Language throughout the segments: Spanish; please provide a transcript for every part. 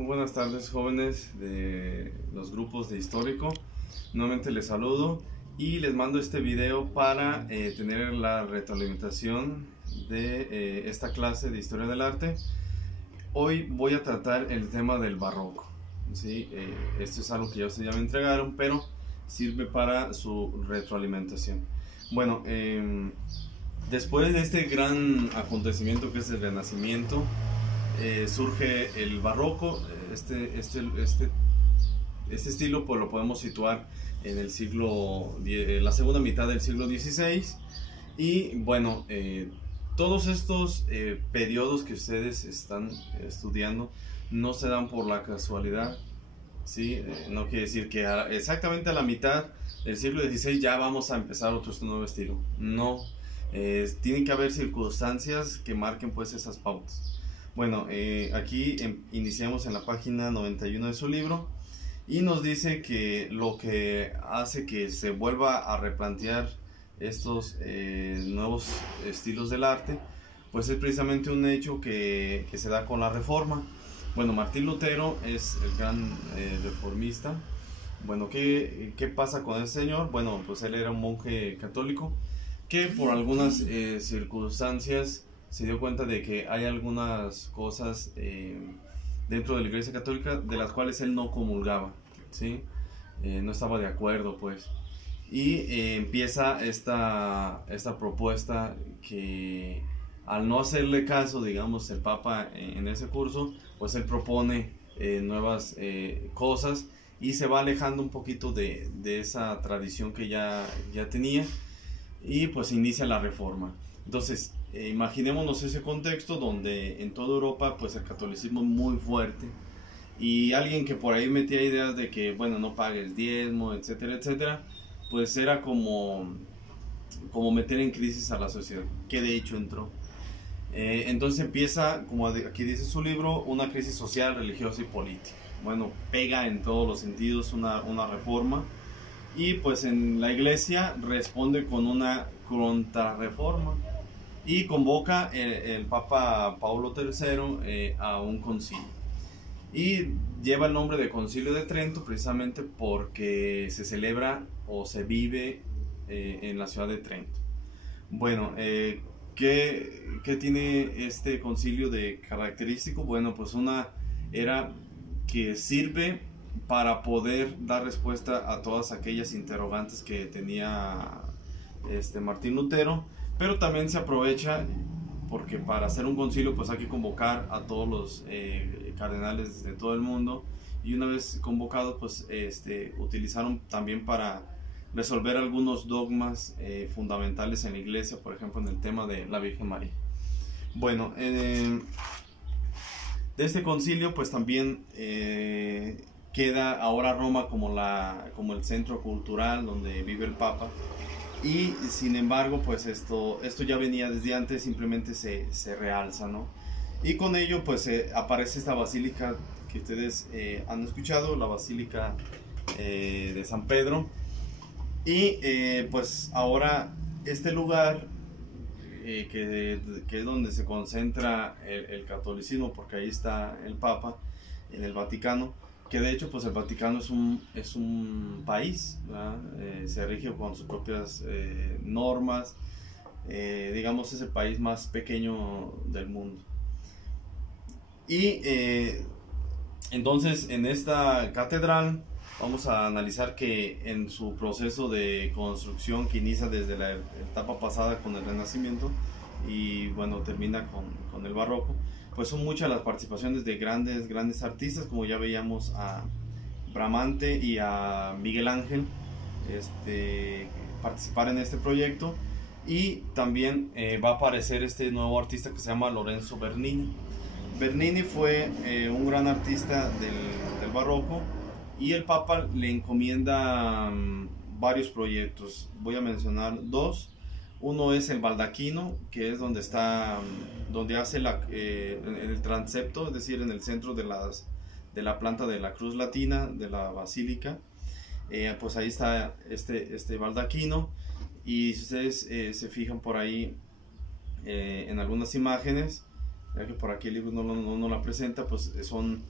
Muy buenas tardes, jóvenes de los grupos de histórico. Nuevamente les saludo y les mando este video para tener la retroalimentación de esta clase de historia del arte. Hoy voy a tratar el tema del barroco, ¿sí? Esto es algo que ya ustedes ya me entregaron, pero sirve para su retroalimentación. Bueno, después de este gran acontecimiento que es el Renacimiento, surge el barroco. Este estilo pues lo podemos situar en el siglo, la segunda mitad del siglo XVI. Y bueno, todos estos periodos que ustedes están estudiando no se dan por la casualidad, ¿sí? No quiere decir que exactamente a la mitad del siglo XVI ya vamos a empezar otro nuevo estilo. No, tienen que haber circunstancias que marquen pues esas pautas. Bueno, aquí iniciamos en la página 91 de su libro y nos dice que lo que hace que se vuelva a replantear estos nuevos estilos del arte, pues es precisamente un hecho que se da con la Reforma. Bueno, Martín Lutero es el gran reformista. Bueno, ¿qué pasa con ese señor? Bueno, pues él era un monje católico que por algunas circunstancias se dio cuenta de que hay algunas cosas dentro de la Iglesia Católica de las cuales él no comulgaba, ¿sí? No estaba de acuerdo, pues. Y empieza esta propuesta que, al no hacerle caso, digamos, el Papa en ese curso, pues él propone nuevas cosas y se va alejando un poquito de esa tradición que ya tenía, y pues inicia la Reforma. Entonces, imaginémonos ese contexto donde en toda Europa pues el catolicismo es muy fuerte y alguien que por ahí metía ideas de que, bueno, no pagues diezmo, etcétera, etcétera, pues era como meter en crisis a la sociedad, que de hecho entró. Entonces empieza, como aquí dice su libro, una crisis social, religiosa y política. Bueno, pega en todos los sentidos una reforma, y pues en la iglesia responde con una contrarreforma y convoca el Papa Paulo III a un concilio, y lleva el nombre de Concilio de Trento precisamente porque se celebra o se vive en la ciudad de Trento. Bueno, ¿qué tiene este concilio de característico? Bueno, pues era que sirve para poder dar respuesta a todas aquellas interrogantes que tenía Martín Lutero, pero también se aprovecha porque para hacer un concilio pues hay que convocar a todos los cardenales de todo el mundo, y una vez convocados pues utilizaron también para resolver algunos dogmas fundamentales en la iglesia, por ejemplo en el tema de la Virgen María. Bueno, de este concilio pues también queda ahora Roma como el centro cultural donde vive el Papa, y sin embargo pues esto ya venía desde antes, simplemente se realza, ¿no? Y con ello pues aparece esta basílica que ustedes han escuchado, la Basílica de San Pedro, y pues ahora este lugar que es donde se concentra el catolicismo, porque ahí está el Papa en el Vaticano, que de hecho pues el Vaticano es un país, se rige con sus propias normas, digamos es el país más pequeño del mundo. Y entonces en esta catedral vamos a analizar que en su proceso de construcción, que inicia desde la etapa pasada con el Renacimiento y bueno termina con el Barroco, pues son muchas las participaciones de grandes artistas, como ya veíamos a Bramante y a Miguel Ángel participar en este proyecto, y también va a aparecer este nuevo artista que se llama Lorenzo Bernini. Bernini fue un gran artista del Barroco, y el Papa le encomienda varios proyectos. Voy a mencionar dos. Uno es el baldaquino, que es donde hace el transepto, es decir, en el centro de la planta de la cruz latina de la basílica. Pues ahí está este baldaquino, y si ustedes se fijan por ahí en algunas imágenes, ya que por aquí el libro no la presenta, pues son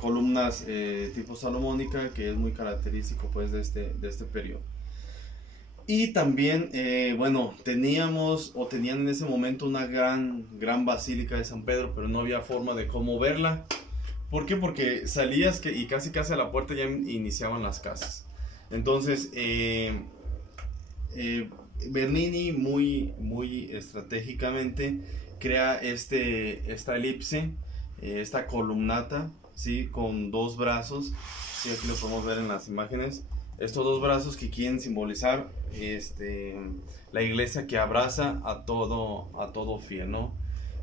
columnas tipo salomónica, que es muy característico pues de este periodo. Y también, bueno, tenían en ese momento una gran basílica de San Pedro, pero no había forma de cómo verla. ¿Por qué? Porque salías y casi a la puerta ya iniciaban las casas. Entonces, Bernini muy estratégicamente crea esta elipse, esta columnata, ¿sí? Con dos brazos, ¿sí? Aquí lo podemos ver en las imágenes. Estos dos brazos que quieren simbolizar la iglesia que abraza a todo fiel, ¿no?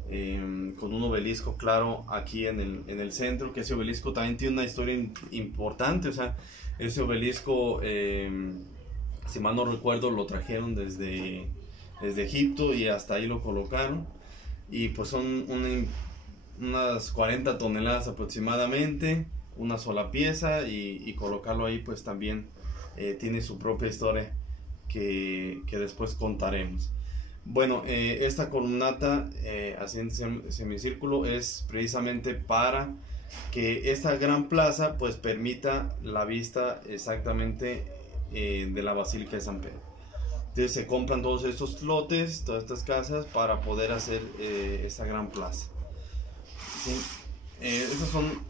Con un obelisco claro aquí en el centro, que ese obelisco también tiene una historia importante. O sea, ese obelisco, si mal no recuerdo, lo trajeron desde Egipto y hasta ahí lo colocaron, y pues son unas 40 toneladas aproximadamente, una sola pieza, y colocarlo ahí pues también tiene su propia historia que después contaremos. Bueno, esta columnata así en semicírculo es precisamente para que esta gran plaza pues permita la vista exactamente de la Basílica de San Pedro. Entonces se compran todos estos lotes, todas estas casas, para poder hacer esta gran plaza, ¿sí? Estos son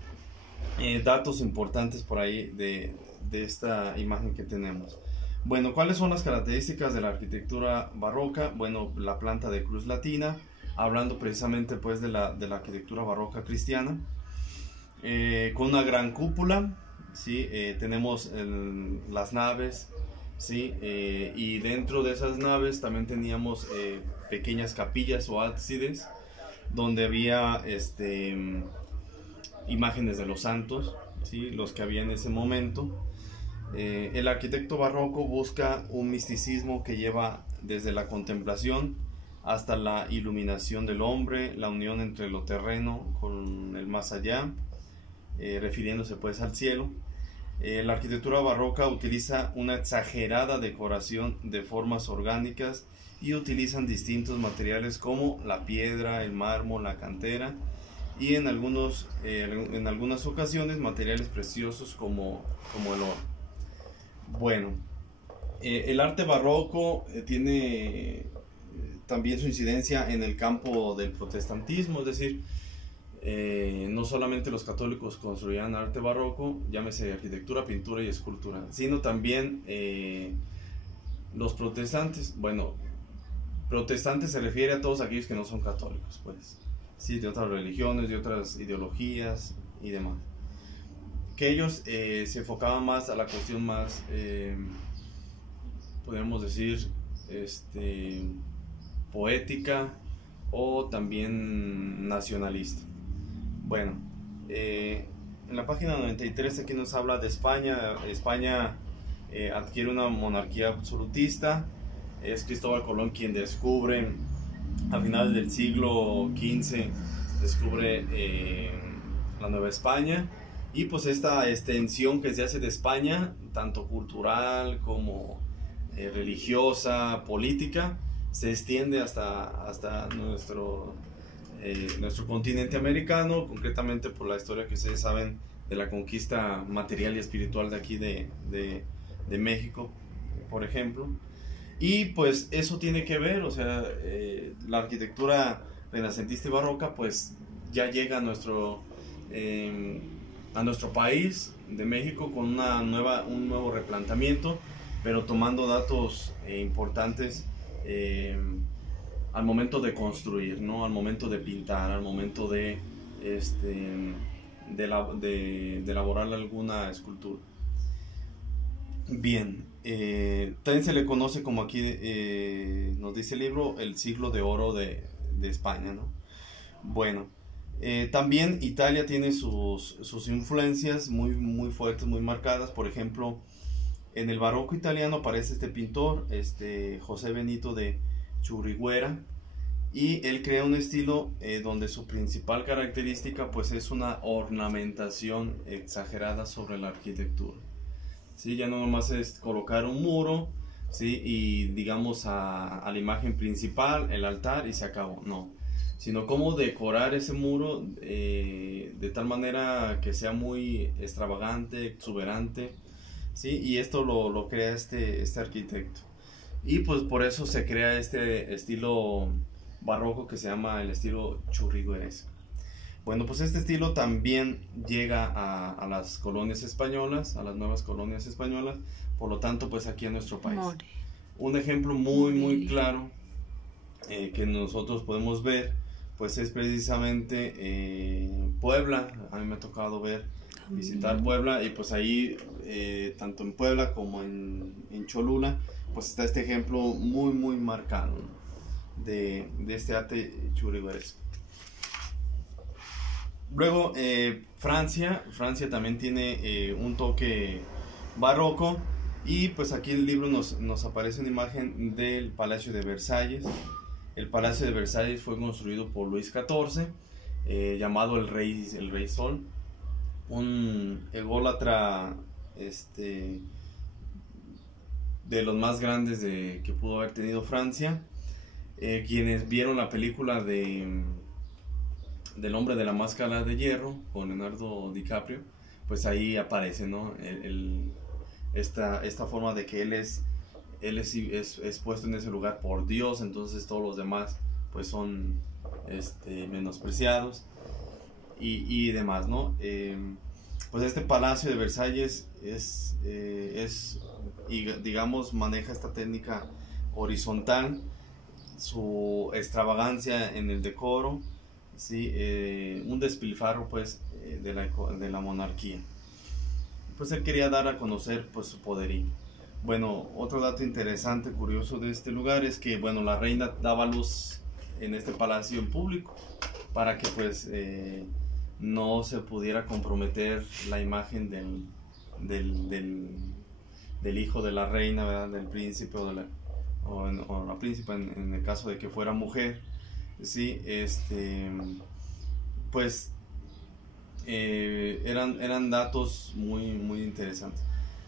datos importantes por ahí de esta imagen que tenemos. Bueno, ¿cuáles son las características de la arquitectura barroca? Bueno, la planta de cruz latina, hablando precisamente pues de la arquitectura barroca cristiana, con una gran cúpula, ¿sí? Tenemos las naves, ¿sí? Y dentro de esas naves también teníamos pequeñas capillas o ábsides, donde había imágenes de los santos, ¿sí? Los que había en ese momento. El arquitecto barroco busca un misticismo que lleva desde la contemplación hasta la iluminación del hombre, la unión entre lo terreno con el más allá, refiriéndose pues al cielo. La arquitectura barroca utiliza una exagerada decoración de formas orgánicas y utilizan distintos materiales como la piedra, el mármol, la cantera, y en algunas ocasiones materiales preciosos como el oro. Bueno, el arte barroco tiene también su incidencia en el campo del protestantismo, es decir, no solamente los católicos construían arte barroco, llámese arquitectura, pintura y escultura, sino también los protestantes. Bueno, protestantes se refiere a todos aquellos que no son católicos, pues, sí, de otras religiones, de otras ideologías y demás. Que ellos se enfocaban más a la cuestión más, podríamos decir, poética o también nacionalista. Bueno, en la página 93 aquí nos habla de España. España adquiere una monarquía absolutista. Es Cristóbal Colón quien descubre, a finales del siglo XV, descubre la Nueva España. Y pues esta extensión que se hace de España, tanto cultural como religiosa, política, se extiende hasta nuestro continente americano, concretamente por la historia que ustedes saben de la conquista material y espiritual de aquí de México, por ejemplo. Y pues eso tiene que ver, o sea, la arquitectura renacentista y barroca pues ya llega a nuestro país de México con un nuevo replanteamiento, pero tomando datos importantes al momento de construir, ¿no? Al momento de pintar, al momento de elaborar alguna escultura. Bien, también se le conoce, como aquí nos dice el libro, el siglo de oro de España, ¿no? Bueno, también Italia tiene sus influencias muy fuertes, muy marcadas. Por ejemplo, en el barroco italiano aparece este pintor, José Benito de Churriguera, y él crea un estilo donde su principal característica pues es una ornamentación exagerada sobre la arquitectura. ¿Sí? Ya no nomás es colocar un muro, ¿sí? Y digamos a la imagen principal, el altar, y se acabó. No, sino cómo decorar ese muro de tal manera que sea muy extravagante, exuberante, ¿sí? Y esto lo crea este arquitecto. Y pues por eso se crea este estilo barroco que se llama el estilo churrigueresco. Bueno, pues este estilo también llega a las colonias españolas, a las nuevas colonias españolas, por lo tanto pues aquí en nuestro país. Un ejemplo muy claro que nosotros podemos ver pues es precisamente Puebla. A mí me ha tocado visitar Puebla, y pues ahí tanto en Puebla como en Cholula pues está este ejemplo muy marcado, ¿no? de este arte churrigueresco. Luego Francia también tiene un toque barroco, y pues aquí en el libro nos aparece una imagen del Palacio de Versalles. El Palacio de Versalles fue construido por Luis XIV, llamado el Rey Sol, un ególatra de los más grandes que pudo haber tenido Francia. Quienes vieron la película del Hombre de la Máscara de Hierro con Leonardo DiCaprio, pues ahí aparece, ¿no? Esta forma de que él es puesto en ese lugar por Dios, entonces todos los demás pues son menospreciados y demás, ¿no? Pues este Palacio de Versalles digamos, maneja esta técnica horizontal, su extravagancia en el decoro, ¿sí? Un despilfarro pues de la monarquía. Pues él quería dar a conocer pues su poderío. Bueno, otro dato interesante, curioso de este lugar es que, bueno, la reina daba luz en este palacio en público para que pues no se pudiera comprometer la imagen del hijo de la reina, ¿verdad? Del príncipe o la príncipe en el caso de que fuera mujer, ¿sí? Pues eran datos muy interesantes.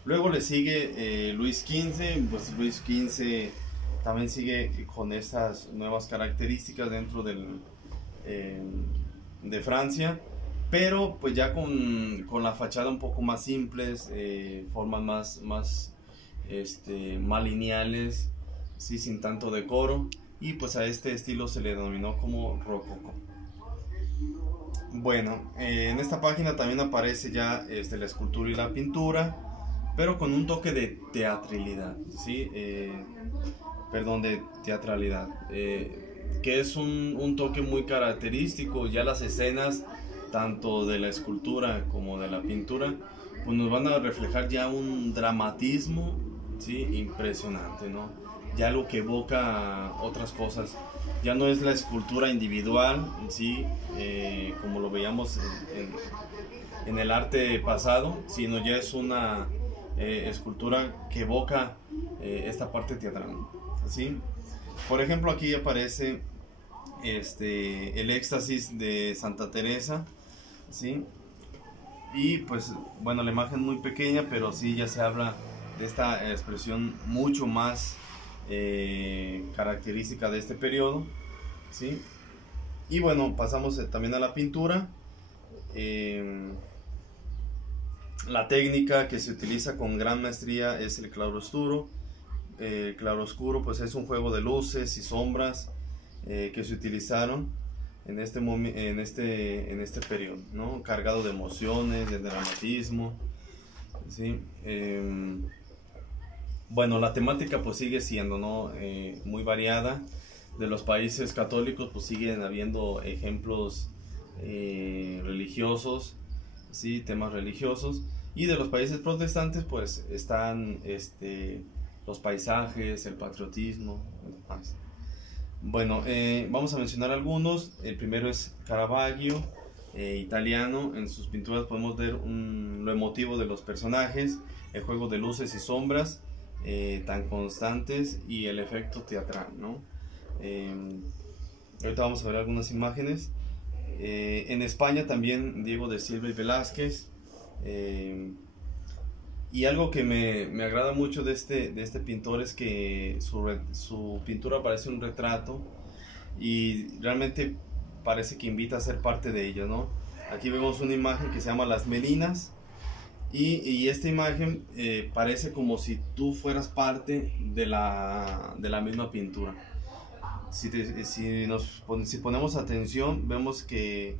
Luego le sigue Luis XV, pues Luis XV también sigue con estas nuevas características dentro de Francia, pero pues ya con la fachada un poco más simples, formas más lineales, ¿sí? Sin tanto decoro, y pues a este estilo se le denominó como rococó. Bueno, en esta página también aparece ya la escultura y la pintura, pero con un toque de teatralidad, ¿sí? De teatralidad, que es un toque muy característico. Ya las escenas, tanto de la escultura como de la pintura, pues nos van a reflejar ya un dramatismo, ¿sí? Impresionante, ¿no? Ya lo que evoca otras cosas. Ya no es la escultura individual, ¿sí? Como lo veíamos en el arte pasado, sino ya es una escultura que evoca esta parte teatral, ¿sí? Por ejemplo, aquí aparece el éxtasis de Santa Teresa, ¿sí? Y pues bueno, la imagen muy pequeña, pero sí ya se habla de esta expresión mucho más característica de este periodo, ¿sí? Y bueno, pasamos también a la pintura. La técnica que se utiliza con gran maestría es el claroscuro. El claroscuro pues es un juego de luces y sombras que se utilizaron en este periodo, ¿no? Cargado de emociones, de dramatismo, ¿sí? Bueno, la temática pues sigue siendo, ¿no? Muy variada. De los países católicos pues siguen habiendo ejemplos religiosos, ¿sí? Temas religiosos. Y de los países protestantes pues están los paisajes, el patriotismo, demás. Bueno, vamos a mencionar algunos. El primero es Caravaggio, italiano. En sus pinturas podemos ver lo emotivo de los personajes, el juego de luces y sombras tan constantes y el efecto teatral, ¿no? Ahorita vamos a ver algunas imágenes. En España también Diego de Silva y Velázquez. Y algo que me agrada mucho de este pintor es que su pintura parece un retrato, y realmente parece que invita a ser parte de ella, ¿no? Aquí vemos una imagen que se llama Las Melinas, y esta imagen parece como si tú fueras parte de la misma pintura. Si ponemos atención, vemos que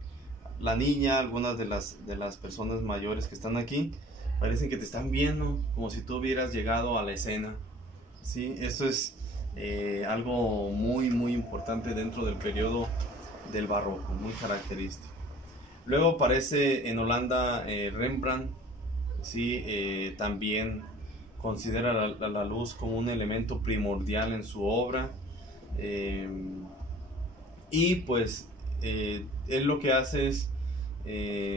la niña, algunas de las personas mayores que están aquí, parecen que te están viendo, como si tú hubieras llegado a la escena. ¿Sí? Esto es algo muy importante dentro del periodo del barroco, muy característico. Luego aparece en Holanda Rembrandt, ¿sí? También considera la luz como un elemento primordial en su obra, y pues él lo que hace es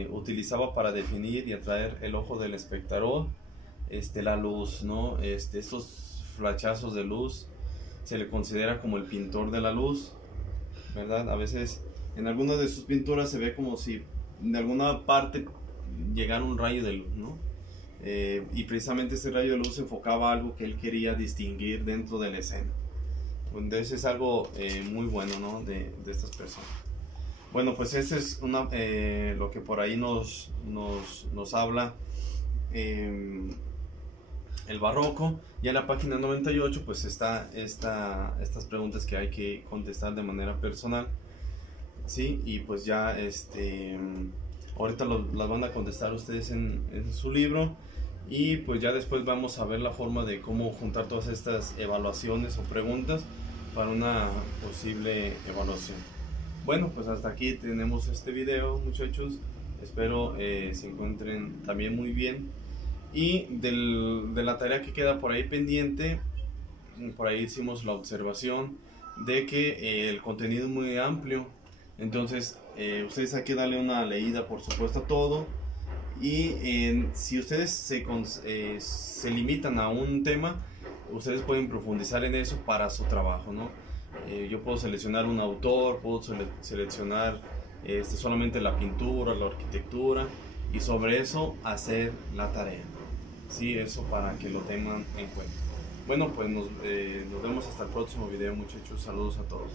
utilizaba para definir y atraer el ojo del espectador la luz, ¿no? Estos flachazos de luz, se le considera como el pintor de la luz, ¿verdad? A veces en algunas de sus pinturas se ve como si de alguna parte llegara un rayo de luz, ¿no? Y precisamente ese rayo de luz enfocaba algo que él quería distinguir dentro de la escena. Entonces es algo muy bueno, ¿no? de estas personas. Bueno, pues ese es lo que por ahí nos habla el barroco. Ya en la página 98 pues está estas preguntas que hay que contestar de manera personal, ¿sí? Y pues ya ahorita las van a contestar ustedes en su libro, y pues ya después vamos a ver la forma de cómo juntar todas estas evaluaciones o preguntas para una posible evaluación. Bueno, pues hasta aquí tenemos este video, muchachos. Espero se encuentren también muy bien. Y de la tarea que queda por ahí pendiente, por ahí hicimos la observación de que el contenido es muy amplio. Entonces ustedes hay que darle una leída, por supuesto, a todo. Y si ustedes se limitan a un tema, ustedes pueden profundizar en eso para su trabajo, ¿no? Yo puedo seleccionar un autor, puedo seleccionar solamente la pintura, la arquitectura, y sobre eso hacer la tarea. Sí, eso para que lo tengan en cuenta. Bueno, pues nos vemos hasta el próximo video, muchachos. Saludos a todos.